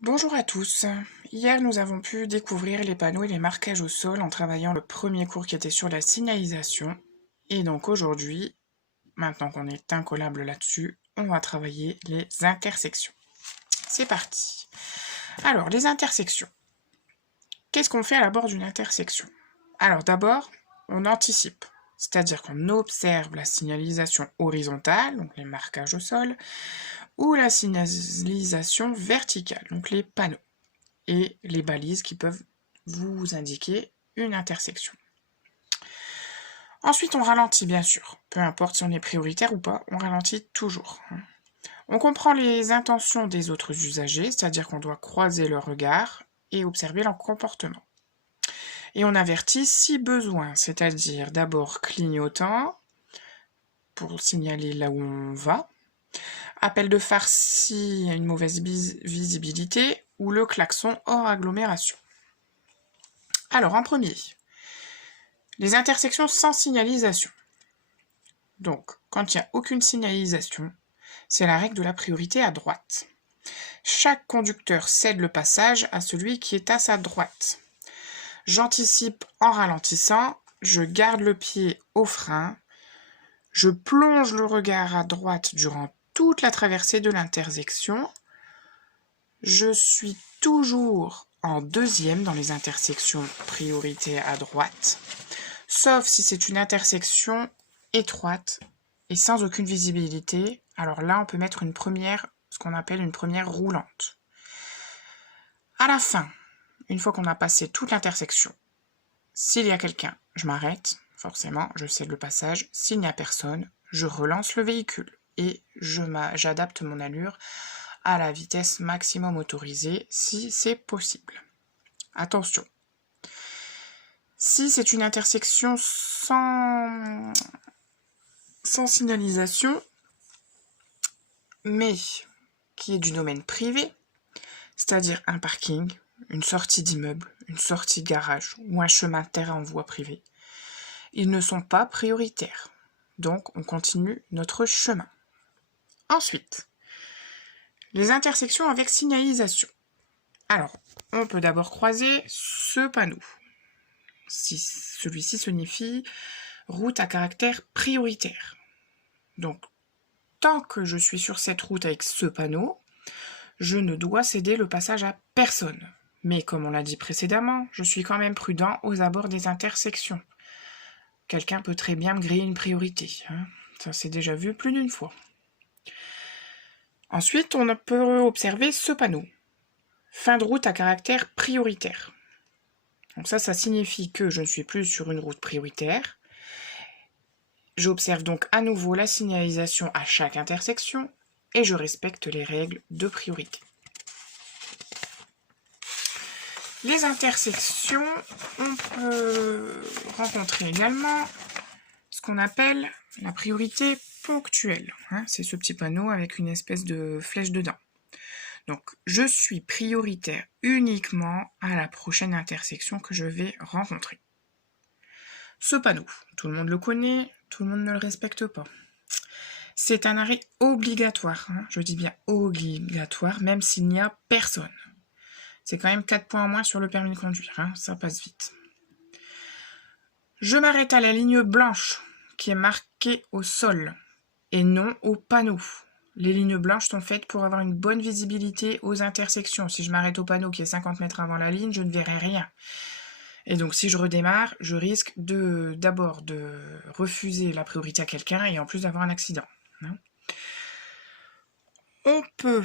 Bonjour à tous. Hier, nous avons pu découvrir les panneaux et les marquages au sol en travaillant le premier cours qui était sur la signalisation. Et donc aujourd'hui, maintenant qu'on est incollable là-dessus, on va travailler les intersections. C'est parti. Alors, les intersections. Qu'est-ce qu'on fait à l'abord d'une intersection? Alors d'abord, on anticipe. C'est-à-dire qu'on observe la signalisation horizontale, donc les marquages au sol, ou la signalisation verticale, donc les panneaux, et les balises qui peuvent vous indiquer une intersection. Ensuite, on ralentit, bien sûr. Peu importe si on est prioritaire ou pas, on ralentit toujours. On comprend les intentions des autres usagers, c'est-à-dire qu'on doit croiser leur regard et observer leur comportement. Et on avertit si besoin, c'est-à-dire d'abord clignotant pour signaler là où on va, appel de phare s'il y a une mauvaise visibilité, ou le klaxon hors agglomération. Alors, en premier, les intersections sans signalisation. Donc, quand il n'y a aucune signalisation, c'est la règle de la priorité à droite. Chaque conducteur cède le passage à celui qui est à sa droite. J'anticipe en ralentissant, je garde le pied au frein, je plonge le regard à droite durant toute la traversée de l'intersection. Je suis toujours en deuxième dans les intersections priorité à droite, sauf si c'est une intersection étroite et sans aucune visibilité. Alors là, on peut mettre une première, ce qu'on appelle une première roulante. À la fin, une fois qu'on a passé toute l'intersection, s'il y a quelqu'un, je m'arrête, forcément, je cède le passage. S'il n'y a personne, je relance le véhicule et j'adapte mon allure à la vitesse maximum autorisée si c'est possible. Attention, si c'est une intersection sans signalisation, mais qui est du domaine privé, c'est-à-dire un parking, une sortie d'immeuble, une sortie de garage ou un chemin de terre en voie privée, ils ne sont pas prioritaires. Donc, on continue notre chemin. Ensuite, les intersections avec signalisation. Alors, on peut d'abord croiser ce panneau. Si celui-ci signifie route à caractère prioritaire. Donc, tant que je suis sur cette route avec ce panneau, je ne dois céder le passage à personne. Mais comme on l'a dit précédemment, je suis quand même prudent aux abords des intersections. Quelqu'un peut très bien me griller une priorité. Ça s'est déjà vu plus d'une fois. Ensuite, on peut observer ce panneau. Fin de route à caractère prioritaire. Donc ça signifie que je ne suis plus sur une route prioritaire. J'observe donc à nouveau la signalisation à chaque intersection et je respecte les règles de priorité. Les intersections, on peut rencontrer également ce qu'on appelle la priorité ponctuelle. C'est ce petit panneau avec une espèce de flèche dedans. Donc, je suis prioritaire uniquement à la prochaine intersection que je vais rencontrer. Ce panneau, tout le monde le connaît, tout le monde ne le respecte pas. C'est un arrêt obligatoire, je dis bien obligatoire, même s'il n'y a personne. C'est quand même 4 points en moins sur le permis de conduire, ça passe vite. Je m'arrête à la ligne blanche qui est marquée au sol et non au panneau. Les lignes blanches sont faites pour avoir une bonne visibilité aux intersections. Si je m'arrête au panneau qui est 50 mètres avant la ligne, je ne verrai rien. Et donc si je redémarre, je risque d'abord de refuser la priorité à quelqu'un et en plus d'avoir un accident. On peut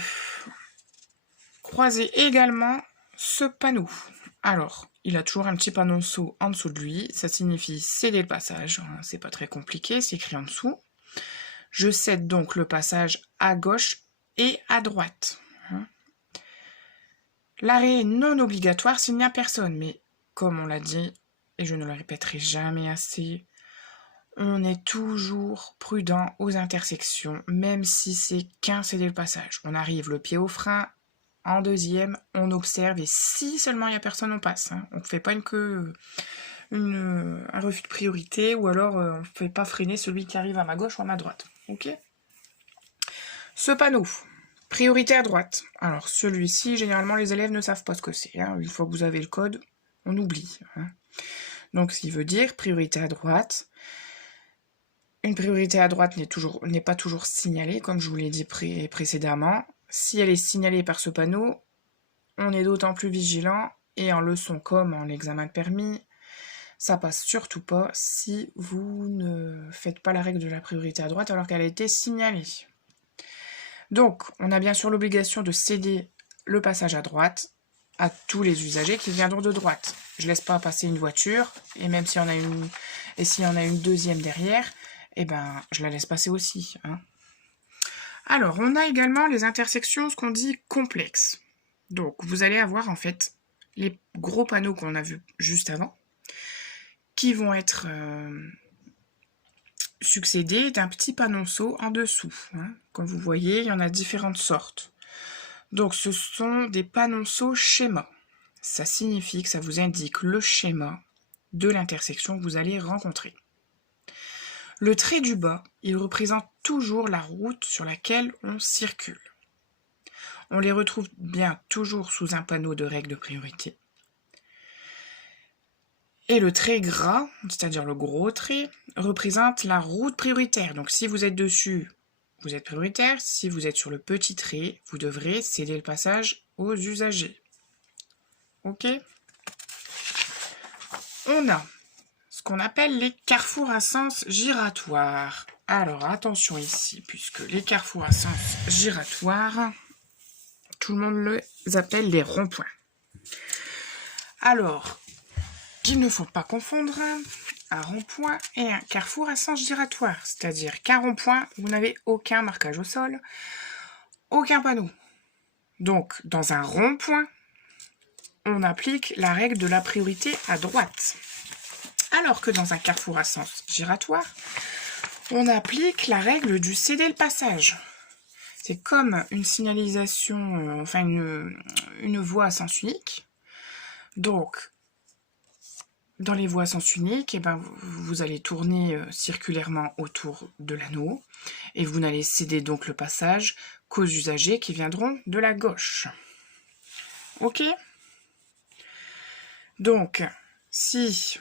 croiser également ce panneau. Alors, il a toujours un petit panneau en dessous de lui. Ça signifie céder le passage. C'est pas très compliqué, c'est écrit en dessous. Je cède donc le passage à gauche et à droite. L'arrêt est non obligatoire s'il n'y a personne, mais comme on l'a dit, et je ne le répéterai jamais assez, on est toujours prudent aux intersections, même si c'est qu'un céder le passage. On arrive le pied au frein, en deuxième, on observe, et si seulement il n'y a personne, on passe. On ne fait pas un refus de priorité, ou alors on ne fait pas freiner celui qui arrive à ma gauche ou à ma droite. Ok ? Ce panneau, Priorité à droite. Alors celui-ci, généralement les élèves ne savent pas ce que c'est. Hein. Une fois que vous avez le code, on oublie. Hein. Donc ce qui veut dire priorité à droite. Une priorité à droite n'est pas toujours signalée, comme je vous l'ai dit précédemment. Si elle est signalée par ce panneau, on est d'autant plus vigilant. Et en leçon comme en examen de permis, ça passe surtout pas si vous ne faites pas la règle de la priorité à droite alors qu'elle a été signalée. Donc, on a bien sûr l'obligation de céder le passage à droite à tous les usagers qui viendront de droite. Je laisse pas passer une voiture, et même s'il y en a une deuxième derrière, eh ben, je la laisse passer aussi. Hein. Alors, on a également les intersections, ce qu'on dit complexes. Donc, vous allez avoir en fait les gros panneaux qu'on a vus juste avant, qui vont être succédés d'un petit panonceau en dessous. Hein. Comme vous voyez, il y en a différentes sortes. Donc ce sont des panonceaux schémas. Ça signifie que ça vous indique le schéma de l'intersection que vous allez rencontrer. Le trait du bas, il représente toujours la route sur laquelle on circule. On les retrouve bien toujours sous un panneau de règles de priorité. Et le trait gras, c'est-à-dire le gros trait, représente la route prioritaire. Donc si vous êtes dessus, vous êtes prioritaire. Si vous êtes sur le petit trait, vous devrez céder le passage aux usagers. Ok ? On a ce qu'on appelle les carrefours à sens giratoire. Alors attention ici, puisque les carrefours à sens giratoire, tout le monde les appelle les ronds-points. Alors, qu'il ne faut pas confondre un rond-point et un carrefour à sens giratoire. C'est-à-dire qu'un rond-point, vous n'avez aucun marquage au sol, aucun panneau. Donc, dans un rond-point, on applique la règle de la priorité à droite. Alors que dans un carrefour à sens giratoire, on applique la règle du céder le passage. C'est comme une signalisation, enfin une voie à sens unique. Donc, dans les voies à sens unique, eh ben, vous allez tourner circulairement autour de l'anneau et vous n'allez céder donc le passage qu'aux usagers qui viendront de la gauche. Ok ? Donc, si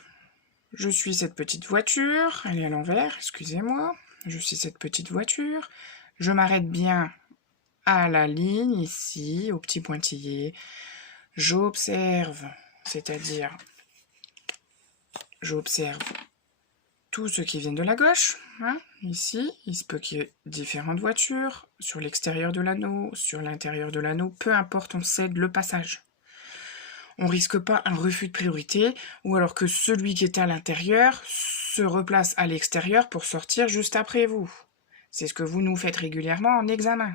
je suis cette petite voiture, elle est à l'envers, excusez-moi, je suis cette petite voiture, je m'arrête bien à la ligne ici, au petit pointillé, j'observe, c'est-à-dire j'observe tous ceux qui viennent de la gauche. Hein, ici, il se peut qu'il y ait différentes voitures, sur l'extérieur de l'anneau, sur l'intérieur de l'anneau, peu importe, on cède le passage. On risque pas un refus de priorité, ou alors que celui qui est à l'intérieur se replace à l'extérieur pour sortir juste après vous. C'est ce que vous nous faites régulièrement en examen.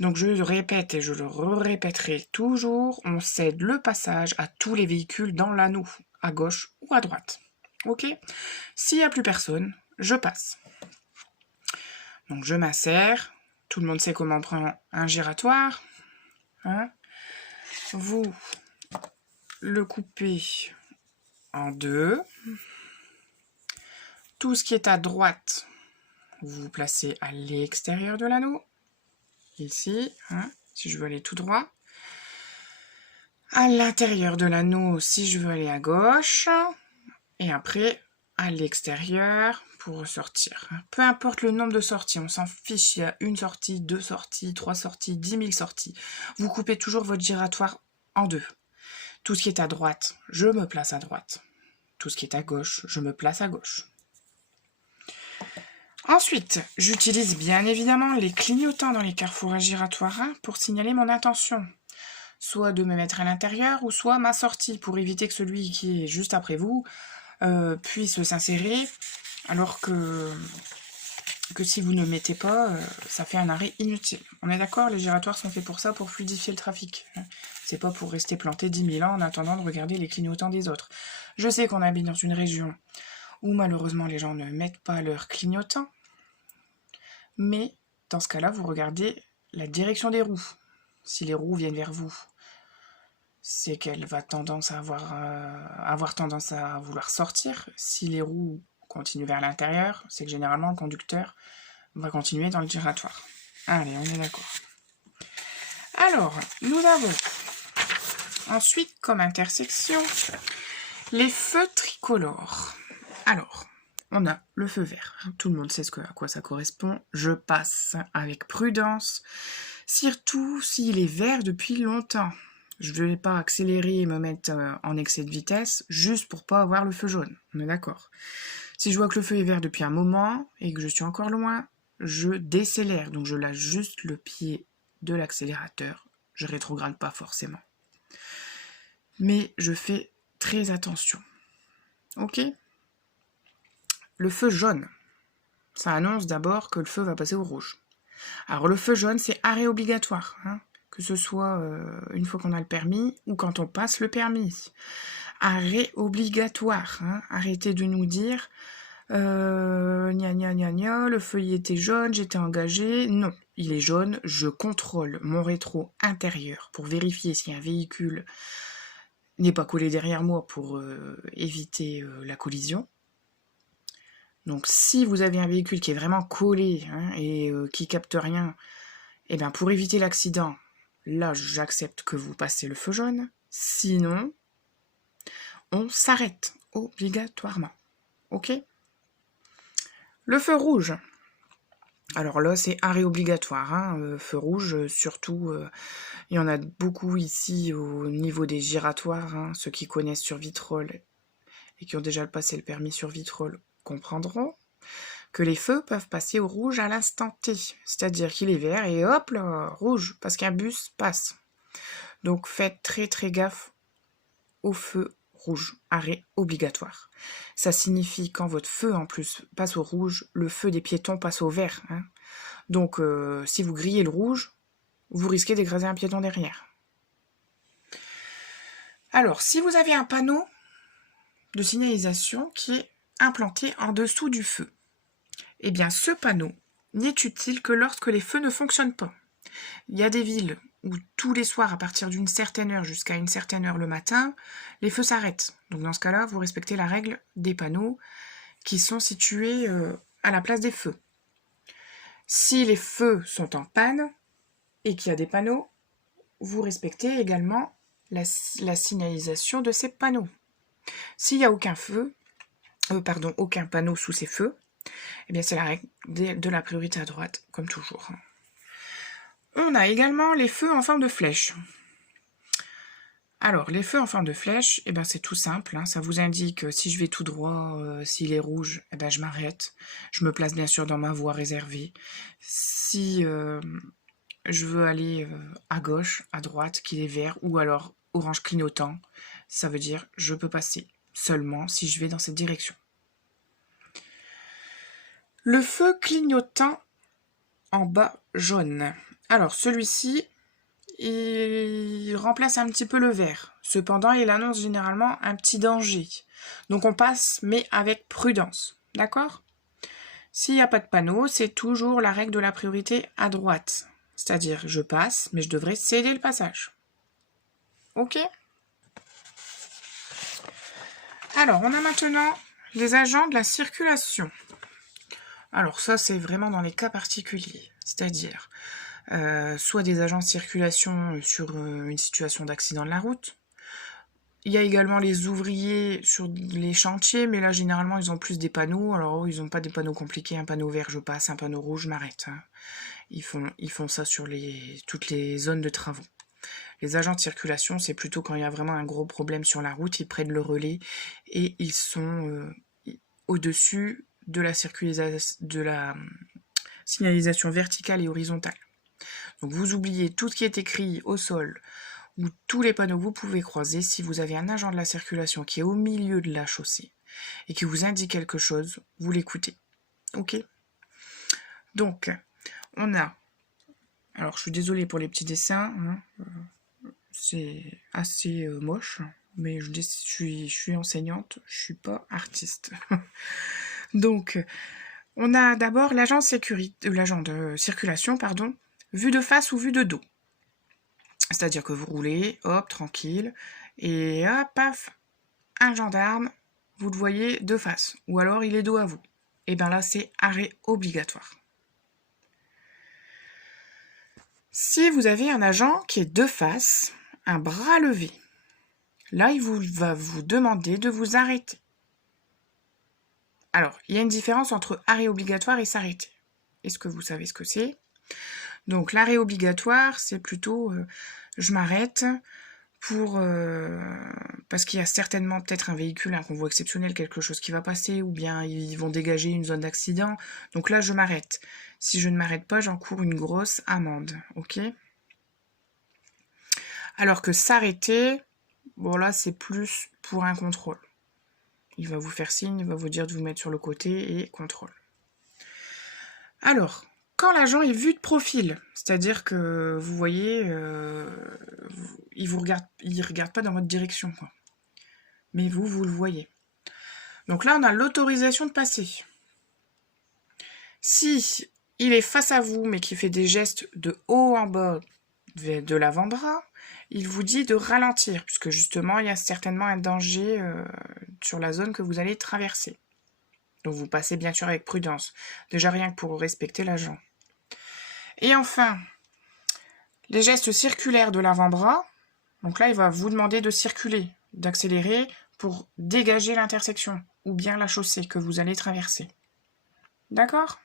Donc je le répète et je le répéterai toujours, on cède le passage à tous les véhicules dans l'anneau, à gauche ou à droite. Ok ? S'il n'y a plus personne, je passe. Donc je m'insère, tout le monde sait comment on prend un giratoire. Hein ? Vous le coupez en deux. Tout ce qui est à droite, vous vous placez à l'extérieur de l'anneau. Ici, hein, si je veux aller tout droit. À l'intérieur de l'anneau, si je veux aller à gauche. Et après, à l'extérieur pour ressortir. Peu importe le nombre de sorties, on s'en fiche. Il y a une sortie, 2 sorties, 3 sorties, 10 000 sorties. Vous coupez toujours votre giratoire en deux. Tout ce qui est à droite, je me place à droite. Tout ce qui est à gauche, je me place à gauche. Ensuite, j'utilise bien évidemment les clignotants dans les carrefours giratoires pour signaler mon intention. Soit de me mettre à l'intérieur, ou soit ma sortie, pour éviter que celui qui est juste après vous puisse s'insérer, alors que si vous ne mettez pas, ça fait un arrêt inutile. On est d'accord, les giratoires sont faits pour ça, pour fluidifier le trafic. C'est pas pour rester planté 10 000 ans en attendant de regarder les clignotants des autres. Je sais qu'on habite dans une région où malheureusement les gens ne mettent pas leurs clignotants, mais dans ce cas-là, vous regardez la direction des roues. Si les roues viennent vers vous, c'est qu'elle va avoir tendance à vouloir sortir. Si les roues continuent vers l'intérieur, c'est que généralement le conducteur va continuer dans le giratoire. Allez, on est d'accord. Alors, nous avons ensuite comme intersection les feux tricolores. Alors, on a le feu vert. Tout le monde sait à quoi ça correspond. Je passe avec prudence, surtout s'il est vert depuis longtemps. Je ne vais pas accélérer et me mettre en excès de vitesse juste pour pas avoir le feu jaune. On est d'accord. Si je vois que le feu est vert depuis un moment et que je suis encore loin, je décélère. Donc je lâche juste le pied de l'accélérateur. Je rétrograde pas forcément. Mais je fais très attention. Ok ? Le feu jaune, ça annonce d'abord que le feu va passer au rouge. Alors le feu jaune, c'est arrêt obligatoire, hein, que ce soit une fois qu'on a le permis ou quand on passe le permis. Arrêt obligatoire, hein. Arrêtez de nous dire gna gna gna gna, le feu y était jaune, j'étais engagé. Non, il est jaune, je contrôle mon rétro intérieur pour vérifier si un véhicule n'est pas collé derrière moi pour éviter la collision. Donc si vous avez un véhicule qui est vraiment collé et qui capte rien, eh bien pour éviter l'accident, là j'accepte que vous passez le feu jaune. Sinon, on s'arrête obligatoirement. Ok ? Le feu rouge. Alors là, c'est arrêt obligatoire. Feu rouge, surtout, il y en a beaucoup ici au niveau des giratoires. Ceux qui connaissent sur Vitrolles et qui ont déjà passé le permis sur Vitrolles comprendront que les feux peuvent passer au rouge à l'instant T. C'est-à-dire qu'il est vert et hop là, rouge, parce qu'un bus passe. Donc faites très très gaffe au feu rouge, arrêt obligatoire. Ça signifie quand votre feu en plus passe au rouge, le feu des piétons passe au vert. Donc si vous grillez le rouge, vous risquez d'écraser un piéton derrière. Alors, si vous avez un panneau de signalisation qui est implanté en dessous du feu, eh bien ce panneau n'est utile que lorsque les feux ne fonctionnent pas. Il y a des villes où tous les soirs, à partir d'une certaine heure jusqu'à une certaine heure le matin, les feux s'arrêtent. Donc dans ce cas-là, vous respectez la règle des panneaux qui sont situés à la place des feux. Si les feux sont en panne et qu'il y a des panneaux, vous respectez également la signalisation de ces panneaux. S'il n'y a aucun panneau sous ces feux, eh bien c'est la règle de la priorité à droite, comme toujours. On a également les feux en forme de flèche. Alors, les feux en forme de flèche, eh ben, c'est tout simple. Ça vous indique si je vais tout droit, s'il est rouge, eh ben, je m'arrête. Je me place bien sûr dans ma voie réservée. Si je veux aller à gauche, à droite, qu'il est vert, ou alors orange clignotant, ça veut dire je peux passer seulement si je vais dans cette direction. Le feu clignotant en bas jaune. Alors celui-ci, il remplace un petit peu le vert. Cependant, il annonce généralement un petit danger. Donc on passe, mais avec prudence. D'accord ? S'il n'y a pas de panneau, c'est toujours la règle de la priorité à droite. C'est-à-dire, je passe, mais je devrais céder le passage. Ok ? Alors, on a maintenant les agents de la circulation. Alors ça, c'est vraiment dans les cas particuliers. C'est-à-dire, soit des agents de circulation sur une situation d'accident de la route. Il y a également les ouvriers sur les chantiers, mais là, généralement, ils ont plus des panneaux. Alors, ils n'ont pas des panneaux compliqués. Un panneau vert, je passe. Un panneau rouge, je m'arrête. Ils font ça sur toutes les zones de travaux. Les agents de circulation, c'est plutôt quand il y a vraiment un gros problème sur la route, ils prennent le relais et ils sont au-dessus de la signalisation verticale et horizontale. Donc vous oubliez tout ce qui est écrit au sol ou tous les panneaux que vous pouvez croiser. Si vous avez un agent de la circulation qui est au milieu de la chaussée et qui vous indique quelque chose, vous l'écoutez. Ok ? Donc, on a... Alors, je suis désolée pour les petits dessins. C'est assez moche, mais je suis enseignante, je suis pas artiste. Donc, on a d'abord l'agent de circulation, vue de face ou vue de dos. C'est-à-dire que vous roulez, hop, tranquille, et hop, paf, un gendarme, vous le voyez de face, ou alors il est dos à vous. Et bien là, c'est arrêt obligatoire. Si vous avez un agent qui est de face, un bras levé, là, va vous demander de vous arrêter. Alors, il y a une différence entre arrêt obligatoire et s'arrêter. Est-ce que vous savez ce que c'est? Donc, l'arrêt obligatoire, c'est plutôt je m'arrête pour parce qu'il y a certainement peut-être un véhicule, un convoi exceptionnel, quelque chose qui va passer, ou bien ils vont dégager une zone d'accident. Donc là, je m'arrête. Si je ne m'arrête pas, j'encours une grosse amende. Ok? Alors que s'arrêter, bon là, c'est plus pour un contrôle. Il va vous faire signe, il va vous dire de vous mettre sur le côté et contrôle. Alors, quand l'agent est vu de profil, c'est-à-dire que vous voyez, il regarde pas dans votre direction, quoi. Mais vous le voyez. Donc là, on a l'autorisation de passer. Si il est face à vous, mais qu'il fait des gestes de haut en bas de l'avant-bras, il vous dit de ralentir, puisque justement, il y a certainement un danger sur la zone que vous allez traverser. Donc vous passez bien sûr avec prudence. Déjà rien que pour respecter l'agent. Et enfin, les gestes circulaires de l'avant-bras. Donc là, il va vous demander de circuler, d'accélérer pour dégager l'intersection ou bien la chaussée que vous allez traverser. D'accord?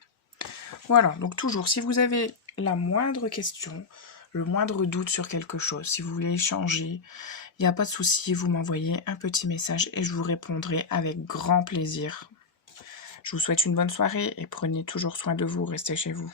Voilà, donc toujours, si vous avez la moindre question, le moindre doute sur quelque chose, si vous voulez échanger, il n'y a pas de souci, vous m'envoyez un petit message et je vous répondrai avec grand plaisir. Je vous souhaite une bonne soirée et prenez toujours soin de vous, restez chez vous.